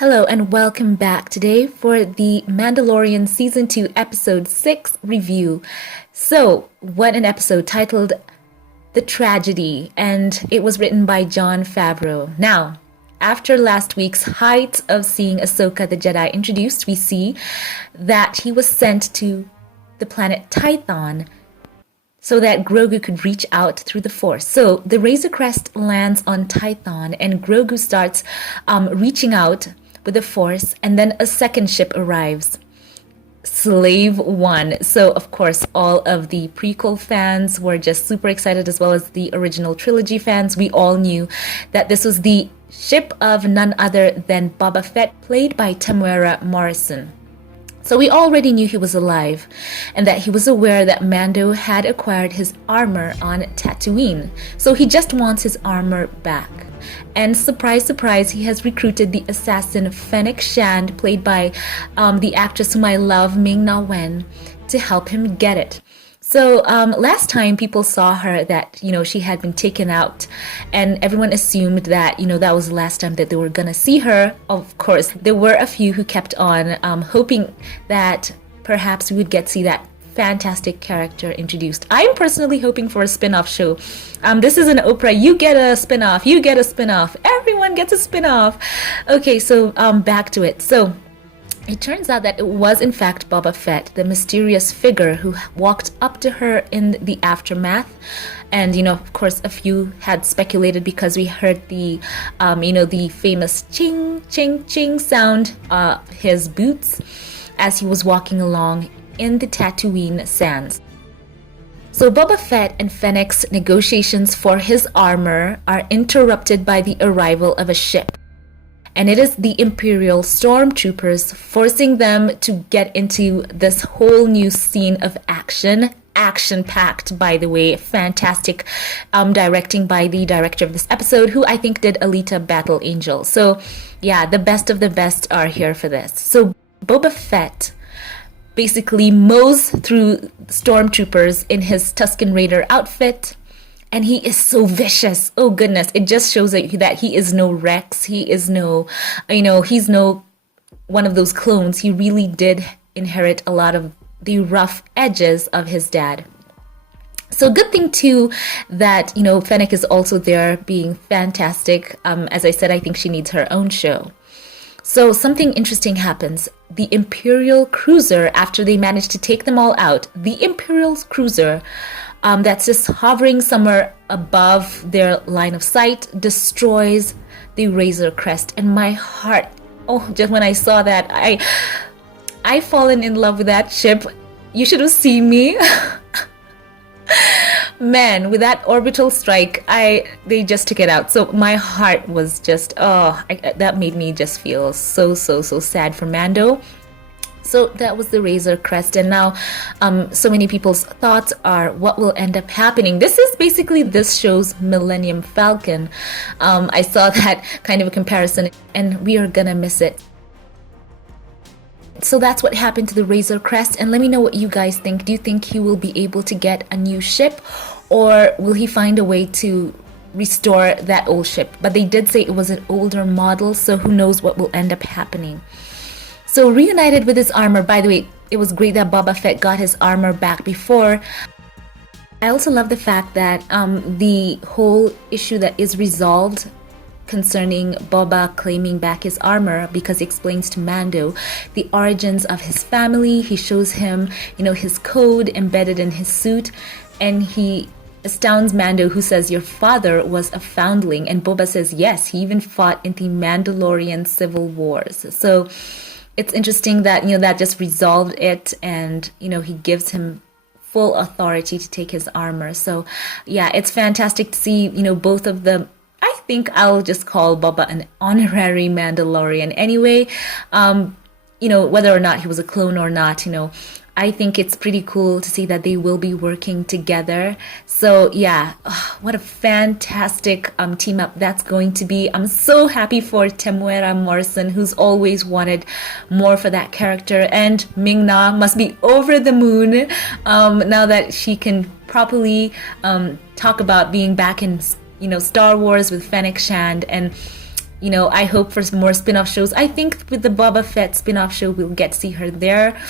Hello and welcome back today for the Mandalorian Season 2 Episode 6 review. So, what an episode titled The Tragedy, and it was written by Jon Favreau. Now, after last week's height of seeing Ahsoka the Jedi introduced, we see that he was sent to the planet Tython so that Grogu could reach out through the Force. So the Razor Crest lands on Tython and Grogu starts reaching out with the Force, and then a second ship arrives. Slave One. So, of course, all of the prequel fans were just super excited, as well as the original trilogy fans. We all knew that this was the ship of none other than Boba Fett, played by Temuera Morrison. So we already knew he was alive, and that he was aware that Mando had acquired his armor on Tatooine. So he just wants his armor back. And surprise, surprise, he has recruited the assassin Fennec, played by the actress whom I love, Ming-Na Wen, to help him get it. So last time people saw her that, she had been taken out, and everyone assumed that, that was the last time that they were going to see her. Of course, there were a few who kept on hoping that perhaps we would get to see that fantastic character introduced. I'm personally hoping for a spin-off show. This is an Oprah. You get a spin-off. You get a spin-off. Everyone gets a spin-off. Okay, so back to it. So it turns out that it was in fact Boba Fett, the mysterious figure who walked up to her in the aftermath. And, of course, a few had speculated because we heard the, the famous ching, ching, ching sound of his boots as he was walking along in the Tatooine sands. So Boba Fett and Fennec's negotiations for his armor are interrupted by the arrival of a ship. And it is the Imperial stormtroopers forcing them to get into this whole new scene of action. Action-packed, by the way. Fantastic directing by the director of this episode, who I think did Alita Battle Angel. So yeah, the best of the best are here for this. So Boba Fett basically mows through stormtroopers in his Tusken Raider outfit. And he is so vicious. Oh goodness. It just shows that he is no Rex. He is no, he's no one of those clones. He really did inherit a lot of the rough edges of his dad. So good thing too that, Fennec is also there being fantastic. As I said, I think she needs her own show. So something interesting happens. The Imperial cruiser, after they manage to take them all out, the Imperial cruiser that's just hovering somewhere above their line of sight, destroys the Razor Crest. And my heart, just when I saw that, I fallen in love with that ship. You should have seen me. Man, with that orbital strike, they just took it out. So my heart was just, that made me just feel so sad for Mando. So that was the Razor Crest, and now so many people's thoughts are what will end up happening. This is basically this show's Millennium Falcon. I saw that kind of a comparison, and we are gonna miss it. So that's what happened to the Razor Crest, and let me know what you guys think. Do you think he will be able to get a new ship, or will he find a way to restore that old ship? But they did say it was an older model, so who knows what will end up happening. So reunited with his armor, by the way, it was great that Boba Fett got his armor back before. I also love the fact that the whole issue that is resolved concerning Boba claiming back his armor, because he explains to Mando the origins of his family. He shows him, his code embedded in his suit, and he astounds Mando, who says, "Your father was a foundling," and Boba says, "Yes, he even fought in the Mandalorian civil wars." So it's interesting that, that just resolved it, and, he gives him full authority to take his armor. So yeah, it's fantastic to see, both of them. I think I'll just call Boba an honorary Mandalorian anyway. Whether or not he was a clone or not, I think it's pretty cool to see that they will be working together. So yeah, what a fantastic team up that's going to be. I'm so happy for Temuera Morrison, who's always wanted more for that character, and Ming-Na must be over the moon now that she can properly talk about being back in Star Wars with Fennec Shand. And you know, I hope for some more spin-off shows. I think with the Boba Fett spin-off show, we'll get to see her there,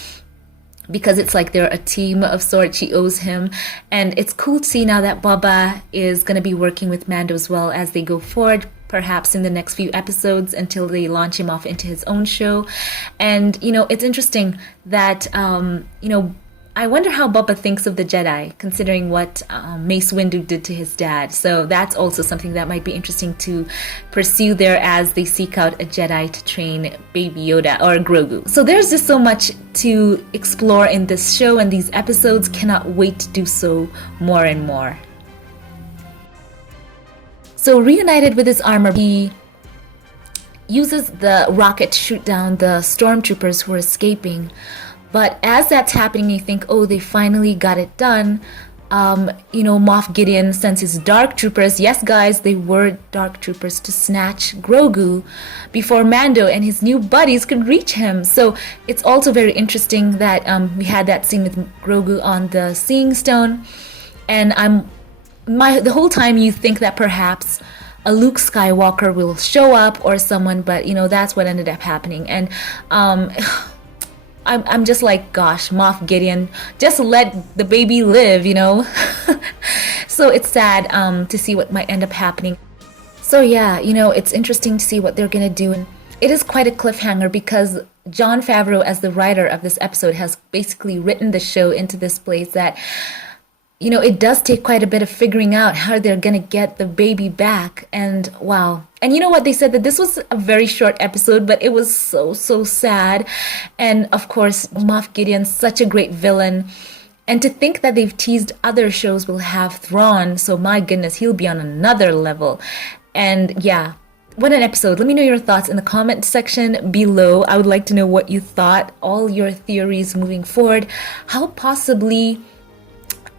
because it's like they're a team of sorts. She owes him. And it's cool to see now that Boba is going to be working with Mando as well as they go forward, perhaps in the next few episodes until they launch him off into his own show. And, you know, it's interesting that, you know, I wonder how Boba thinks of the Jedi, considering what Mace Windu did to his dad. So that's also something that might be interesting to pursue there as they seek out a Jedi to train Baby Yoda or Grogu. So there's just so much to explore in this show and these episodes. Cannot wait to do so more and more. So reunited with his armor, he uses the rocket to shoot down the stormtroopers who are escaping. But as that's happening, you think, oh, they finally got it done. You know, Moff Gideon sends his dark troopers. Yes, guys, they were dark troopers to snatch Grogu before Mando and his new buddies could reach him. So it's also very interesting that we had that scene with Grogu on the Seeing Stone. And the whole time you think that perhaps a Luke Skywalker will show up or someone, but, you know, that's what ended up happening. And I'm just like, gosh, Moff Gideon, just let the baby live, you know. So it's sad to see what might end up happening. So yeah, you know, it's interesting to see what they're gonna do. And it is quite a cliffhanger because Jon Favreau, as the writer of this episode, has basically written the show into this place that, you know, it does take quite a bit of figuring out how they're gonna get the baby back. And wow. And you know what? They said that this was a very short episode, but it was so sad. And of course, Moff Gideon's such a great villain. And to think that they've teased other shows will have Thrawn, so my goodness, he'll be on another level. And yeah, what an episode. Let me know your thoughts in the comment section below. I would like to know what you thought, all your theories moving forward, how possibly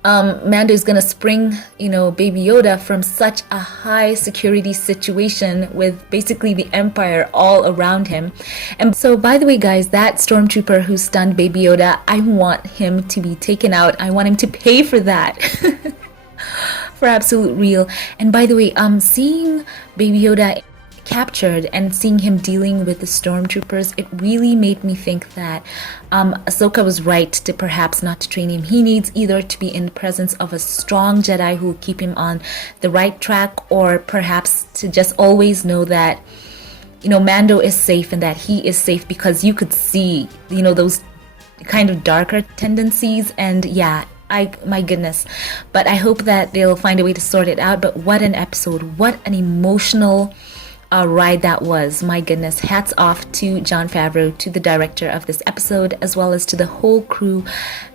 Mando is going to spring, you know, Baby Yoda from such a high security situation with basically the Empire all around him. And so, by the way, guys, that stormtrooper who stunned Baby Yoda, I want him to be taken out. I want him to pay for that. For absolute real. And by the way, seeing Baby Yoda captured and seeing him dealing with the stormtroopers, it really made me think that Ahsoka was right to perhaps not to train him. He needs either to be in the presence of a strong Jedi who will keep him on the right track, or perhaps to just always know that, you know, Mando is safe and that he is safe, because you could see, you know, those kind of darker tendencies. And yeah, my goodness. But I hope that they'll find a way to sort it out. But what an episode. What an emotional ride that was. My goodness. Hats off to Jon Favreau, to the director of this episode, as well as to the whole crew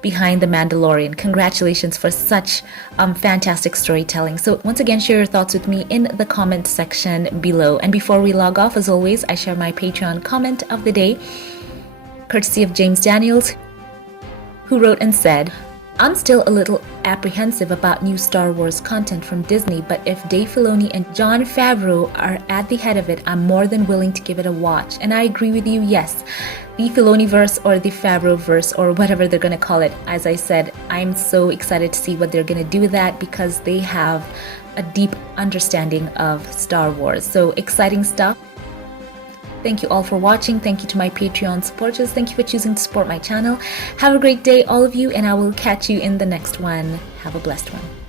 behind The Mandalorian. Congratulations for such fantastic storytelling. So once again, share your thoughts with me in the comment section below. And before we log off, as always, I share my Patreon comment of the day, courtesy of James Daniels, who wrote and said, I'm still a little apprehensive about new Star Wars content from Disney, but if Dave Filoni and Jon Favreau are at the head of it, I'm more than willing to give it a watch. And I agree with you, yes. The Filoni-verse or the Favreau-verse or whatever they're going to call it. As I said, I'm so excited to see what they're going to do with that, because they have a deep understanding of Star Wars. So exciting stuff. Thank you all for watching. Thank you to my Patreon supporters. Thank you for choosing to support my channel. Have a great day, all of you, and I will catch you in the next one. Have a blessed one.